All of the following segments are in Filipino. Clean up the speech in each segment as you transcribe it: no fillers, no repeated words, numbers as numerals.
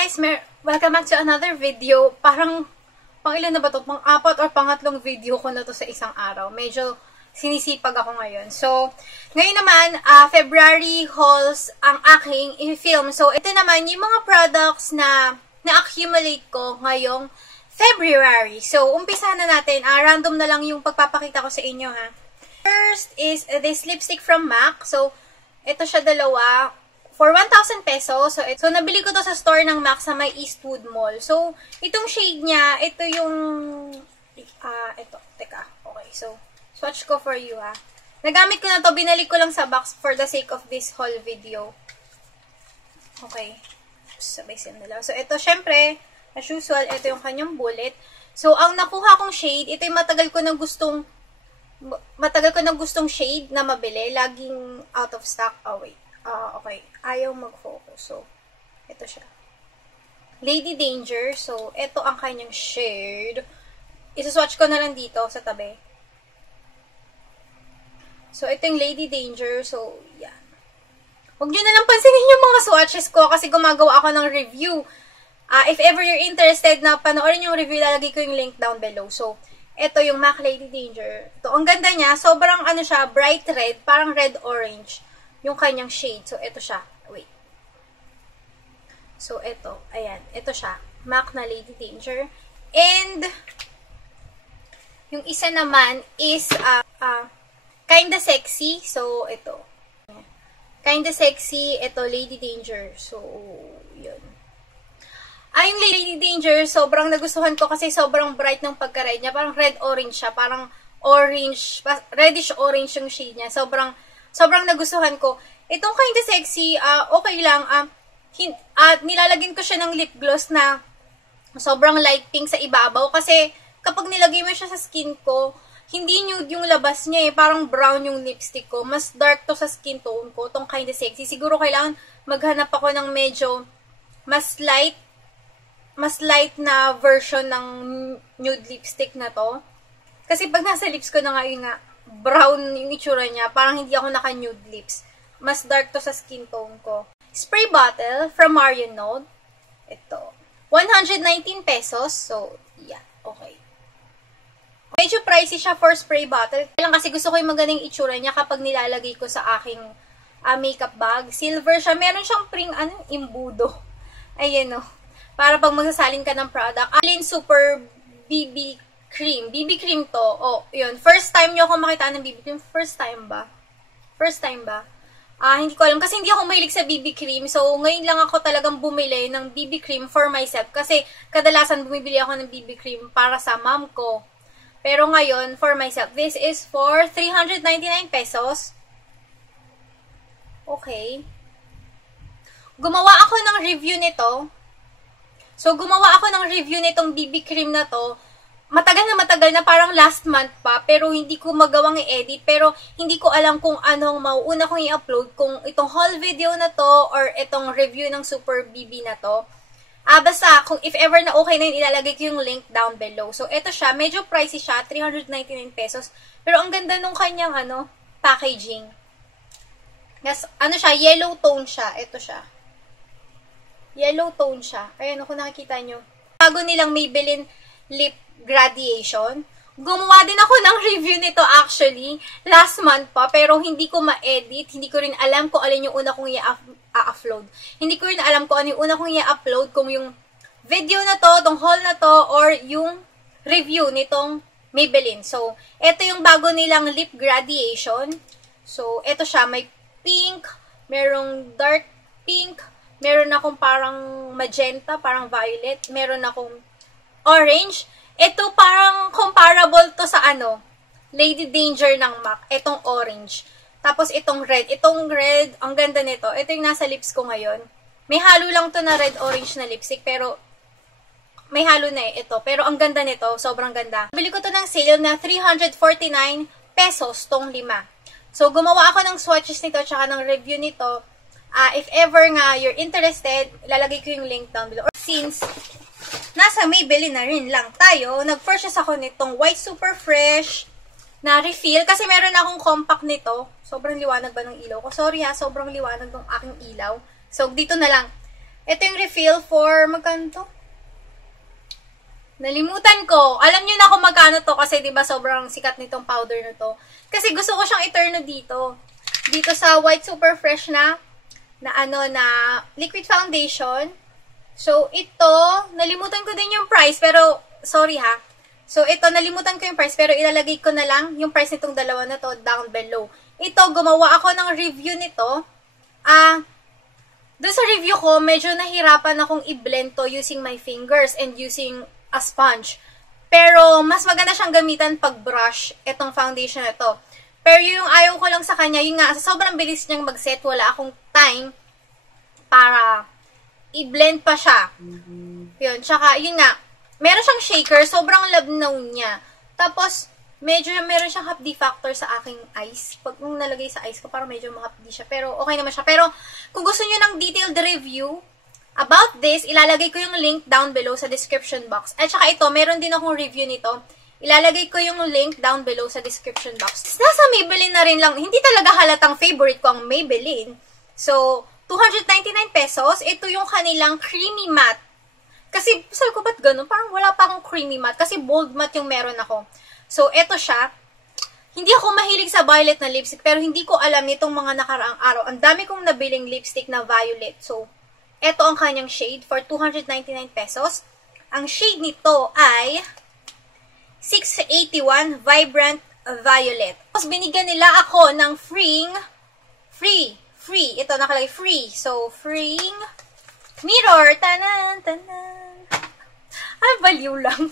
guys! Welcome back to another video. Parang, ilan na ba ito? Pang-apat or pangatlong video ko na to sa isang araw. Medyo sinisipag ako ngayon. So, ngayon naman, February hauls ang aking i-film. So, ito naman yung mga products na na-accumulate ko ngayong February. So, umpisa na natin. Random na lang yung pagpapakita ko sa inyo, ha. First is this lipstick from MAC. So, ito siya dalawa. For 1,000 pesos. So, nabili ko to sa store ng MAC sa may Eastwood Mall. So, itong shade niya, ito yung, teka. Okay, so, swatch ko for you, ha. Nagamit ko na to, binalik ko lang sa box for the sake of this whole video. Okay. Sabay-sim na lang. So, ito, syempre, as usual, ito yung kanyang bullet. So, ang nakuha kong shade, ito yung matagal ko nang gustong shade na mabili. Laging out of stock. Oh, wait. Okay. Ayaw mag-focus. So, ito siya. Lady Danger. So, ito ang kanyang shade. Isaswatch ko na lang dito sa tabi. So, ito yung Lady Danger. So, yan. Huwag nyo na lang pansinin yung mga swatches ko kasi gumagawa ako ng review. If ever you're interested na panoorin yung review, lalagay ko yung link down below. So, ito yung MAC Lady Danger. Ito, ang ganda niya. Sobrang, siya, bright red. Parang red-orange. Yung kanyang shade. So, ito siya. Wait. So, ito. Ayan. Ito siya. MAC na Lady Danger. And, yung isa naman is, Kinda Sexy. So, ito. Kinda Sexy. Ito, Lady Danger. So, yun. Yung Lady Danger, sobrang nagustuhan ko kasi sobrang bright ng pagka-red niya. Parang red-orange siya. Parang orange, reddish-orange yung shade niya. Sobrang nagustuhan ko. Itong Kinda Sexy, okay lang. Nilalagyan ko siya ng lip gloss na sobrang light pink sa ibabaw. Kasi kapag nilagay mo siya sa skin ko, hindi nude yung labas niya eh. Parang brown yung lipstick ko. Mas dark to sa skin tone ko, itong Kinda Sexy. Siguro kailangan maghanap ako ng medyo mas light na version ng nude lipstick na to. Kasi pag nasa lips ko na nga, brown yung itsura niya. Parang hindi ako naka-nude lips. Mas dark to sa skin tone ko. Spray bottle from Marionode. Ito. 119 pesos. So, yeah. Okay. Medyo pricey siya for spray bottle. Kailan kasi gusto ko yung magaling itsura niya kapag nilalagay ko sa aking makeup bag. Silver siya. Meron siyang imbudo. Ayan o. Para pag magsasalin ka ng product. Alin Super BB Cream. BB Cream to. Oh, yun. First time nyo ako makita ng BB Cream. First time ba? Hindi ko alam. Kasi hindi ako mahilig sa BB Cream. So, ngayon lang ako talagang bumili ng BB Cream for myself. Kasi, kadalasan bumibili ako ng BB Cream para sa mom ko. Pero ngayon, for myself. This is for 399 pesos. Okay. Gumawa ako ng review nito. So, gumawa ako ng review nitong BB Cream na to. Matagal na, parang last month pa, pero hindi ko magawang i-edit, pero hindi ko alam kung anong mauuna kong i-upload, kung itong haul video na to, or itong review ng Super BB na to. Basta, kung if ever na okay na yun, ilalagay ko yung link down below. So, ito siya, medyo pricey siya, 399 pesos, pero ang ganda nung kanyang, packaging. Yes, siya, yellow tone siya, ito siya. Yellow tone siya. Ayan, kung nakikita nyo. Bago nilang Maybelline Lip Gradiation. Gumawa din ako ng review nito actually last month pa, pero hindi ko ma-edit. Hindi ko rin alam kung alin yung una kong i-upload. Hindi ko rin alam kung ano yung una kong i-upload, kung yung video na to, tong haul na to, or yung review nitong Maybelline. So, ito yung bago nilang Lip Gradiation. So, ito siya. May pink, merong dark pink, meron akong parang magenta, parang violet, meron akong orange. Ito parang comparable to sa Lady Danger ng MAC. Itong orange. Tapos itong red. Itong red, ang ganda nito. Ito yung nasa lips ko ngayon. May halo lang to na red-orange na lipstick, pero may halo na ito. Pero ang ganda nito, sobrang ganda. Bili ko to ng sale na 349 pesos tong 5. So, gumawa ako ng swatches nito, tsaka ng review nito. If ever nga you're interested, ilalagay ko yung link down below. Or since nasa Maybelline na rin lang tayo, nag-purchase ako nitong White Super Fresh na refill. Kasi meron akong compact nito. Sobrang liwanag ba ng ilaw ko? Sorry ha, sobrang liwanag ng aking ilaw. So, dito na lang. Ito yung refill for, magkano to? Nalimutan ko. Alam niyo na kung magkano to kasi 'di ba sobrang sikat nitong powder na to. Kasi gusto ko siyang i-turn dito. Dito sa White Super Fresh na liquid foundation. So ito, nalimutan ko din yung price pero sorry ha. So ito nalimutan ko yung price pero ilalagay ko na lang yung price nitong dalawa na to down below. Ito gumawa ako ng review nito. Doon sa review ko, medyo nahirapan akong i-blend to using my fingers and using a sponge. Pero, mas maganda siyang gamitan pag brush, itong foundation na to. Pero yung ayaw ko lang sa kanya, yung nga, sa sobrang bilis niyang mag-set, wala akong time para i-blend pa siya. Yun, tsaka, yun nga, meron siyang shaker, sobrang labnaw niya. Tapos, meron siyang hapdi factor sa aking eyes. Pag nung nalagay sa eyes ko, parang medyo mahapdi siya. Pero, okay naman siya. Pero, kung gusto niyo ng detailed review about this, ilalagay ko yung link down below sa description box. At saka ito, meron din akong review nito. Ilalagay ko yung link down below sa description box. Nasa Maybelline na rin lang. Hindi talaga halatang favorite ko ang Maybelline. So, 299 pesos. Ito yung kanilang creamy matte. Kasi, sabi ko, ba't ganun? Parang wala pa akong creamy matte. Kasi bold matte yung meron ako. So, ito siya. Hindi ako mahilig sa violet na lipstick. Pero hindi ko alam nitong mga nakaraang araw. Ang dami kong nabiling lipstick na violet. So, ito ang kanyang shade for 299 pesos. Ang shade nito ay 681 Vibrant Violet. Tapos binigyan nila ako ng free. Ito nakalagay free. So, free mirror. Tanan, tanan. Ay, baliw lang.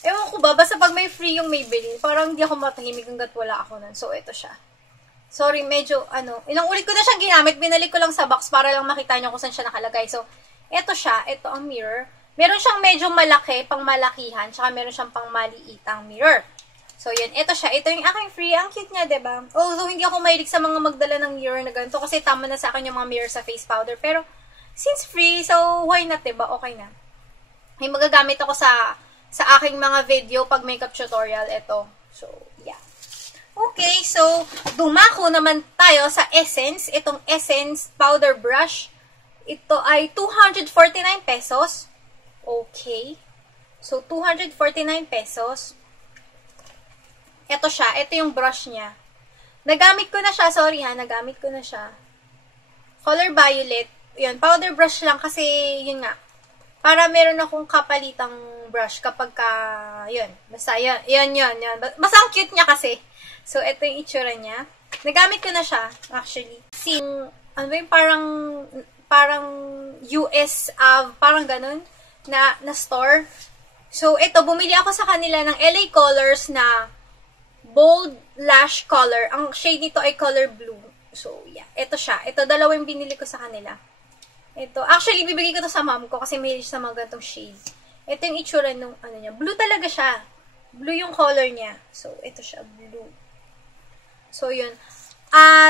Ewan ko ba, basta pag may free yung Maybelline, parang hindi ako matahimik hanggat wala ako nun. So, ito siya. Sorry, medyo, ilang ulit ko na siyang ginamit. Binalik ko lang sa box para lang makita nyo kung saan siya nakalagay. So, ito siya. Ito ang mirror. Meron siyang medyo malaki, pang malakihan. Tsaka meron siyang pang maliitang mirror. So, yun. Ito siya. Ito yung aking free. Ang cute niya, diba? Although, hindi ako mahilig sa mga magdala ng mirror na ganito. Kasi tama na sa akin yung mga mirror sa face powder. Pero, since free, so, why not, diba? Okay na. May magagamit ako sa aking mga video pag makeup tutorial. Ito. So, yeah. Okay, so, dumako naman tayo sa Essence. Itong Essence Powder Brush. Ito ay 249 pesos. Okay. So, 249 pesos. Ito siya. Ito yung brush niya. Nagamit ko na siya. Sorry ha, nagamit ko na siya. Color Violet. Yun, powder brush lang kasi, yun nga. Para meron akong kapalitang brush kapag yun. Basta, yun. Basta ang cute niya kasi. So, ito yung itsura niya. Nagamit ko na siya, actually. Ano ba yung parang US, parang ganun, na store. So, ito, bumili ako sa kanila ng LA Colors na Bold Lash Color. Ang shade nito ay color blue. So, yeah. Ito siya. Ito, dalawa yung binili ko sa kanila. Ito, actually, bibigay ko to sa mom ko kasi mahilig sa mga ganitong shade. Ito yung itsura nung, niya. Blue talaga siya. Blue yung color niya. So, ito siya, blue. So, yun.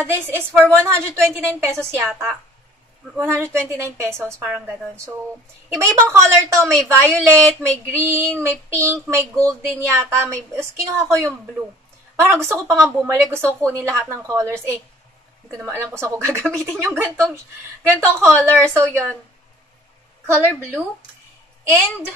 This is for 129 pesos yata. 129 pesos, parang gano'n. So, iba-ibang color to. May violet, may green, may pink, may golden yata. Kinuha ko yung blue. Parang gusto ko pa nga bumalik. Gusto ko kunin lahat ng colors. Hindi ko naman alam kung saan ko gagamitin yung gantong color. So, yun. Color blue. And,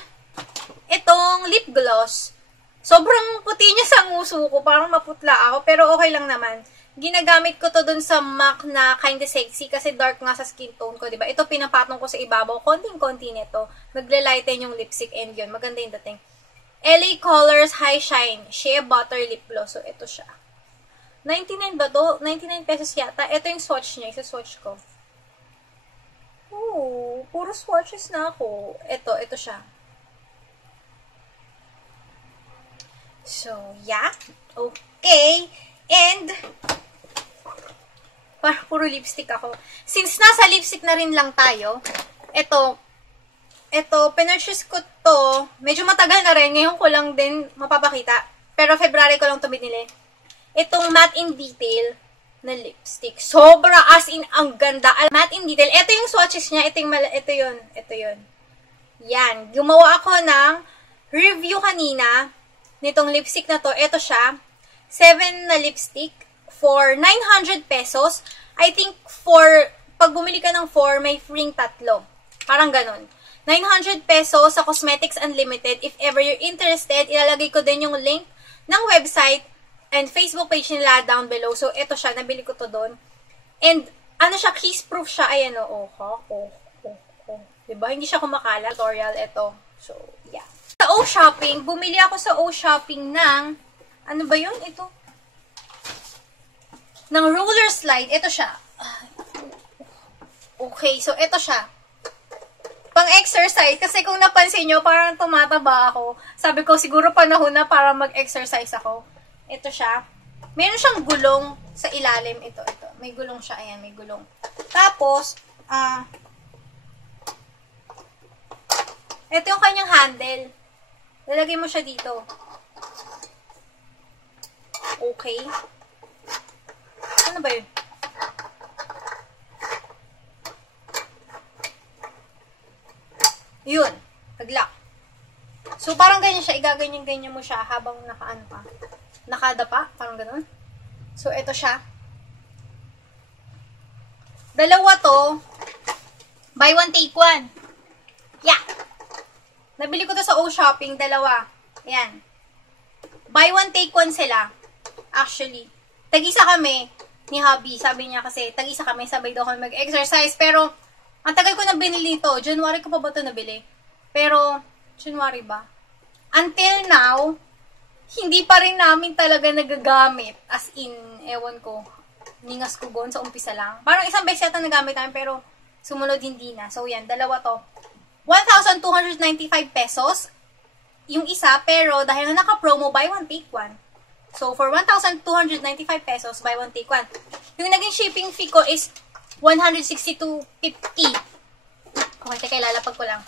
itong lip gloss. Sobrang puti niya sa nguso ko. Parang maputla ako. Pero okay lang naman. Ginagamit ko to dun sa MAC na Kinda Sexy kasi dark nga sa skin tone ko, diba? Ito pinapatong ko sa ibabaw. Konting-konti nito. Nagle-lighten yung lipstick and yun. Maganda yung dating. LA Colors High Shine Shea Butter Lip Gloss. So, ito siya. 99 ba to? 99 pesos yata. Ito yung swatch niya. Isa-swatch ko. Ooh, puro swatches na ako. Ito siya. So, yeah. Okay. And, parang puro lipstick ako. Since nasa lipstick na rin lang tayo, ito, pinurchase ko to. Medyo matagal na rin. Ngayon ko lang din mapapakita. Pero February ko lang ito binili. Itong Matte in Detail na lipstick. Sobra as in, ang ganda. Matte in Detail. Ito yung swatches niya. Ito yun. Yan. Gumawa ako ng review kanina nitong lipstick na to. Ito siya. 7 na lipstick for 900 pesos. I think pag bumili ka ng 4, may free 3. Parang ganun. 900 pesos sa Cosmetics Unlimited. If ever you're interested, ilalagay ko din yung link ng website and Facebook page nila down below. So, ito siya. Nabili ko to doon. And, ano siya, kiss-proof siya. Ayan, diba? Hindi siya kumakalat. Tutorial, ito. So, yeah. Sa O-Shopping, bumili ako sa O-Shopping ng, ano ba yun? Ito. Ng roller slide. Ito siya. Okay, so ito siya. Pang-exercise. Kasi kung napansin nyo, parang tumataba ako. Sabi ko, siguro panahon na para mag-exercise ako. Ito siya. Meron siyang gulong sa ilalim. Ito. May gulong siya. Ayan, may gulong. Tapos, ito yung kanyang handle. Lalagay mo siya dito. Okay. Ano ba yun? Yun. Nag-lock. So, parang ganyan siya. Igaganyan-ganyan mo siya habang nakaano pa. Nakadapa. Parang ganun. So, ito siya. Dalawa to. Buy one, take one. Yeah. Nabili ko to sa O-Shopping. Dalawa. Ayan. Buy one, take one sila. Actually. Tag-isa kami ni hubby. Sabi niya kasi, tag-isa kami. Sabay daw kami mag-exercise. Pero, ang tagal ko na binili ito. January ko pa ba ito nabili? Pero, January ba? Until now, hindi pa rin namin talaga nagagamit. As in, ewan ko, ningas ko gon sa umpisa lang. Parang isang beses yata nagamit namin, pero sumunod hindi na. So, yan, dalawa to. 1,295 pesos yung isa, pero dahil na naka-promo, buy one, take one. So, for 1,295 pesos, buy one, take one. Yung naging shipping fee ko is 162.50. Okay, teka, ilalapag ko lang.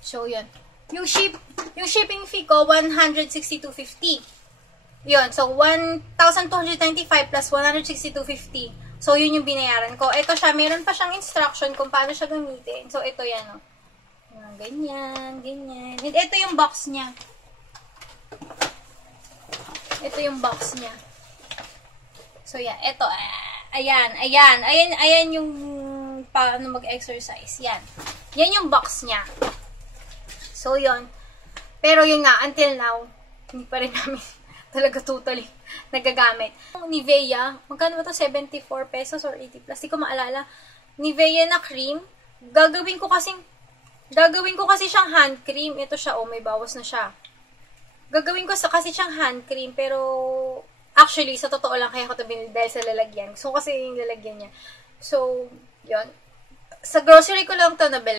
So, yun. Yung shipping fee ko, 162.50. Yun. So, 1,295 plus 162.50. So, yun yung binayaran ko. Ito siya, meron pa siyang instruction kung paano siya gamitin. So, ito yan, oh. Ganyan, ganyan. And ito yung box niya. Ito yung box niya. So, yeah. Ito, Ayan yung paano mag-exercise. Yan. Yan yung box niya. So, yun. Pero yun nga, until now, hindi pa rin namin talaga totally nagagamit. Nivea, magkano ba ito? 74 pesos or 80 plus? Di ko maalala. Nivea na cream. Gagawin ko kasi siyang hand cream. Ito siya, may bawas na siya. Gagawin ko kasi siyang hand cream, pero actually, sa totoo lang, kaya ko ito binili dahil sa lalagyan. So, kasi yung lalagyan niya. So, yun. Sa grocery ko lang ito nabili.